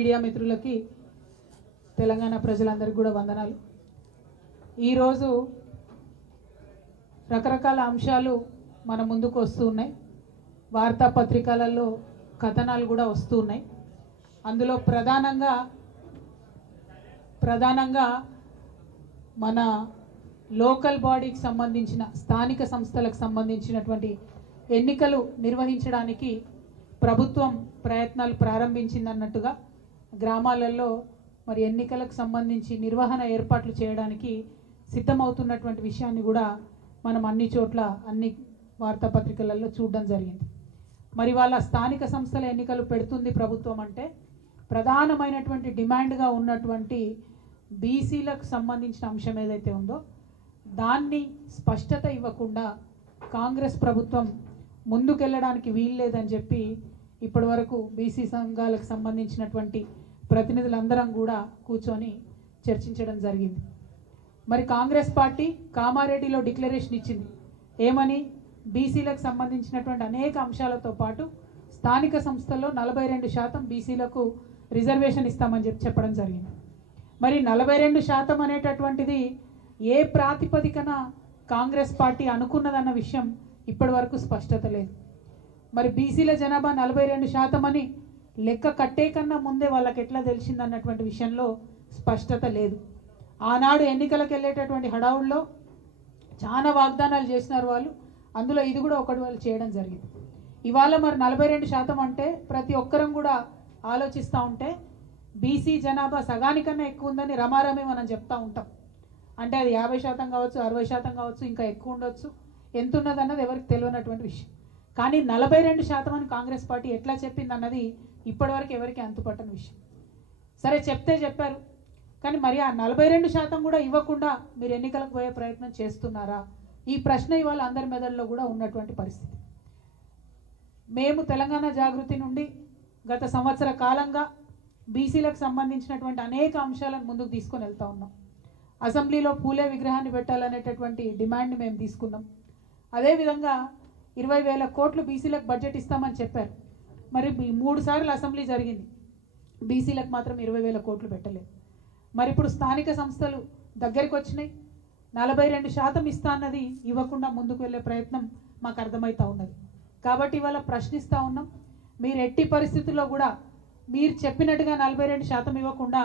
Media మిత్రులకి తెలంగాణ ప్రజలందరికీ కూడా వందనాలు। ఈరోజు రకరకాల అంశాలు మన ముందుకు వస్తూ ఉన్నాయి, వార్తాపత్రికలలో కథనాలు కూడా వస్తూ ఉన్నాయి। అందులో ప్రధానంగా మన లోకల్ బాడీకి సంబంధించిన స్థానిక సంస్థలకు సంబంధించినటువంటి ఎన్నికలు నిర్వహించడానికి ప్రభుత్వం ప్రయత్నాలు ప్రారంభించిందన్నట్టుగా గ్రామాలలో మరి ఎన్నికలకు సంబంధించి నిర్వహణ ఏర్పాట్లు చేయడానికి సిద్ధమవుతున్నటువంటి విషయాన్ని కూడా మనం అన్ని చోట్ల అన్ని వార్తాపత్రికలలో చూడడం జరిగింది। మరి వాళ్ళ స్థానిక సంస్థల ఎన్నికలు పెడుతుంది ప్రభుత్వం అంటే ప్రధానమైనటువంటి డిమాండ్గా ఉన్నటువంటి బీసీలకు సంబంధించిన అంశం ఏదైతే ఉందో దాన్ని స్పష్టత ఇవ్వకుండా కాంగ్రెస్ ప్రభుత్వం ముందుకెళ్ళడానికి వీల్లేదని చెప్పి ఇప్పటివరకు బీసీ సంఘాలకు సంబంధించినటువంటి ప్రతినిధులందరం కూడా కూర్చొని చర్చించడం జరిగింది। మరి కాంగ్రెస్ పార్టీ కామారెడ్డిలో డిక్లరేషన్ ఇచ్చింది, ఏమని? బీసీలకు సంబంధించినటువంటి అనేక అంశాలతో పాటు స్థానిక సంస్థల్లో 42% బీసీలకు రిజర్వేషన్ ఇస్తామని చెప్పడం జరిగింది। మరి 42% అనేటటువంటిది ఏ ప్రాతిపదికన కాంగ్రెస్ పార్టీ అనుకున్నదన్న విషయం ఇప్పటి వరకు స్పష్టత లేదు। మరి బీసీల జనాభా 42% అని లెక్క కట్టే కన్నా ముందే వాళ్ళకి ఎట్లా తెలిసిందన్నటువంటి విషయంలో స్పష్టత లేదు। ఆనాడు ఎన్నికలకు వెళ్ళేటటువంటి హడావుల్లో చాలా వాగ్దానాలు చేసినారు వాళ్ళు, అందులో ఇది కూడా ఒకటి వాళ్ళు చేయడం జరిగింది। ఇవాళ మరి 42% అంటే ప్రతి ఒక్కరం కూడా ఆలోచిస్తూ ఉంటే బీసీ జనాభా సగానికన్నా ఎక్కువ ఉందని రమారమే మనం చెప్తూ ఉంటాం। అంటే అది 50% కావచ్చు, 60% కావచ్చు, ఇంకా ఎక్కువ ఉండొచ్చు, ఎంత ఉన్నదన్నది ఎవరికి తెలియనటువంటి విషయం। కానీ 42% అని కాంగ్రెస్ పార్టీ ఎట్లా చెప్పింది అన్నది ఇప్పటివరకు ఎవరికి అంతుపట్టని విషయం। సరే చెప్తే చెప్పారు, కానీ మరి ఆ 42% కూడా ఇవ్వకుండా మీరు ఎన్నికలకు పోయే ప్రయత్నం చేస్తున్నారా? ఈ ప్రశ్న ఇవాళ అందరి మెదడులో కూడా ఉన్నటువంటి పరిస్థితి। మేము తెలంగాణ జాగృతి నుండి గత సంవత్సర కాలంగా బీసీలకు సంబంధించినటువంటి అనేక అంశాలను ముందుకు తీసుకొని వెళ్తూ ఉన్నాం। అసెంబ్లీలో పూలే విగ్రహాన్ని పెట్టాలనేటటువంటి డిమాండ్ని మేము తీసుకున్నాం। అదేవిధంగా 20,000 కోట్లు బీసీలకు బడ్జెట్ ఇస్తామని చెప్పారు, మరి 3 సార్లు అసెంబ్లీ జరిగింది, బీసీలకు మాత్రం 20,000 కోట్లు పెట్టలేదు। మరి ఇప్పుడు స్థానిక సంస్థలు దగ్గరికి వచ్చినాయి, 42% ఇస్తా అన్నది ఇవ్వకుండా ముందుకు వెళ్ళే ప్రయత్నం మాకు అర్థమవుతూ ఉన్నది। కాబట్టి ఇవాళ ప్రశ్నిస్తూ ఉన్నాం, మీరు ఎట్టి పరిస్థితుల్లో కూడా మీరు చెప్పినట్టుగా 42% ఇవ్వకుండా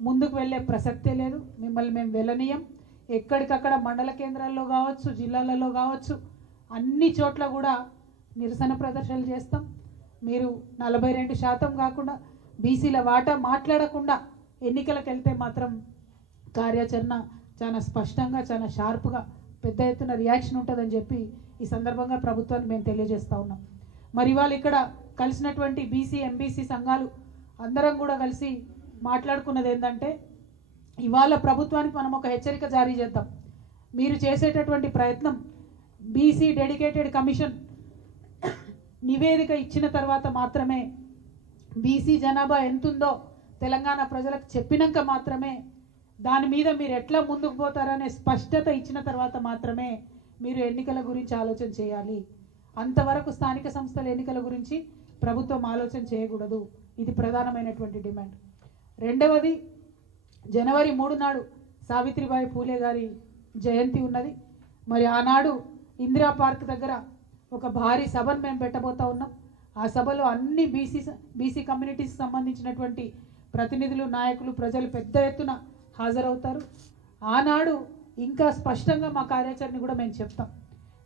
ముందుకు వెళ్ళే ప్రసక్తే లేదు, మిమ్మల్ని మేము వెళ్ళనీయం। ఎక్కడికక్కడ మండల కేంద్రాల్లో కావచ్చు, జిల్లాలలో కావచ్చు, అన్ని చోట్ల కూడా నిరసన ప్రదర్శనలు చేస్తాం। మీరు 42% కాకుండా బీసీల వాటా మాట్లాడకుండా ఎన్నికలకు వెళ్తే మాత్రం కార్యాచరణ చాలా స్పష్టంగా, చాలా షార్ప్గా, పెద్ద ఎత్తున రియాక్షన్ ఉంటుందని చెప్పి ఈ సందర్భంగా ప్రభుత్వానికి మేము తెలియజేస్తూ ఉన్నాం। మరి ఇవాళ ఇక్కడ కలిసినటువంటి బీసీ ఎంబీసీ సంఘాలు అందరం కూడా కలిసి మాట్లాడుకున్నది ఏంటంటే, ఇవాళ ప్రభుత్వానికి మనం ఒక హెచ్చరిక జారీ చేద్దాం, మీరు చేసేటటువంటి ప్రయత్నం బీసీ డెడికేటెడ్ కమిషన్ నివేదిక ఇచ్చిన తర్వాత మాత్రమే, బీసీ జనాభా ఎంతుందో తెలంగాణ ప్రజలకు చెప్పినాక మాత్రమే, దాని మీద మీరు ఎట్లా ముందుకు పోతారనే స్పష్టత ఇచ్చిన తర్వాత మాత్రమే మీరు ఎన్నికల గురించి ఆలోచన చేయాలి। అంతవరకు స్థానిక సంస్థల ఎన్నికల గురించి ప్రభుత్వం ఆలోచన చేయకూడదు, ఇది ప్రధానమైనటువంటి డిమాండ్। రెండవది, జనవరి 3 నాడు సావిత్రిబాయి పూలే గారి జయంతి ఉన్నది। మరి ఆనాడు ఇందిరా పార్క్ దగ్గర ఒక భారీ సభను మేము పెట్టబోతా ఉన్నాం। ఆ సభలో అన్ని బీసీ కమ్యూనిటీకి సంబంధించినటువంటి ప్రతినిధులు, నాయకులు, ప్రజలు పెద్ద ఎత్తున హాజరవుతారు। ఆనాడు ఇంకా స్పష్టంగా మా కార్యాచరణ కూడా మేము చెప్తాం।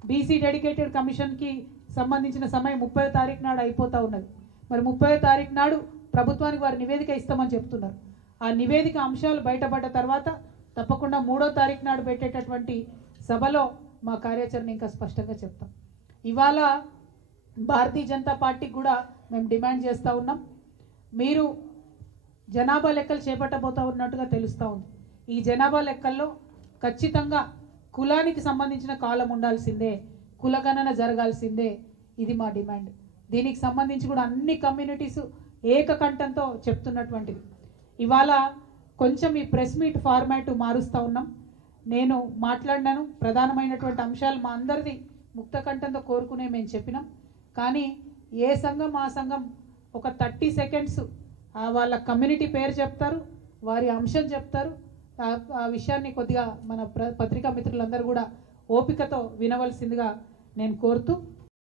బీసీ డెడికేటెడ్ కమిషన్కి సంబంధించిన సమయం 30వ తారీఖు నాడు అయిపోతూ ఉన్నది। మరి 30వ తారీఖు నాడు ప్రభుత్వానికి వారు నివేదిక ఇస్తామని చెప్తున్నారు। ఆ నివేదిక అంశాలు బయటపడ్డ తర్వాత తప్పకుండా 3వ తారీఖు నాడు పెట్టేటటువంటి సభలో మా కార్యాచరణ ఇంకా స్పష్టంగా చెప్తాం। ఇవాళ భారతీయ జనతా పార్టీకి కూడా మేము డిమాండ్ చేస్తూ ఉన్నాం, మీరు జనాభా లెక్కలు చేపట్టబోతూ ఉన్నట్టుగా తెలుస్తూ ఉంది। ఈ జనాభా లెక్కల్లో ఖచ్చితంగా కులానికి సంబంధించిన కాలం ఉండాల్సిందే, కులగణన జరగాల్సిందే, ఇది మా డిమాండ్। దీనికి సంబంధించి కూడా అన్ని కమ్యూనిటీస్ ఏకకంఠంతో చెప్తున్నటువంటిది। ఇవాళ కొంచెం ఈ ప్రెస్ మీట్ ఫార్మాట్ మారుస్తూ ఉన్నాం, నేను మాట్లాడినాను, ప్రధానమైనటువంటి అంశాలు మా అందరిది ముక్త కంఠంతో కోరుకునే మేము చెప్పినాం। కానీ ఏ సంఘం ఆ సంఘం ఒక 30 సెకండ్స్ వాళ్ళ కమ్యూనిటీ పేరు చెప్తారు, వారి అంశం చెప్తారు. ఆ విషయాన్ని కొద్దిగా మన పత్రికా మిత్రులందరూ కూడా ఓపికతో వినవలసిందిగా నేను కోరుతూ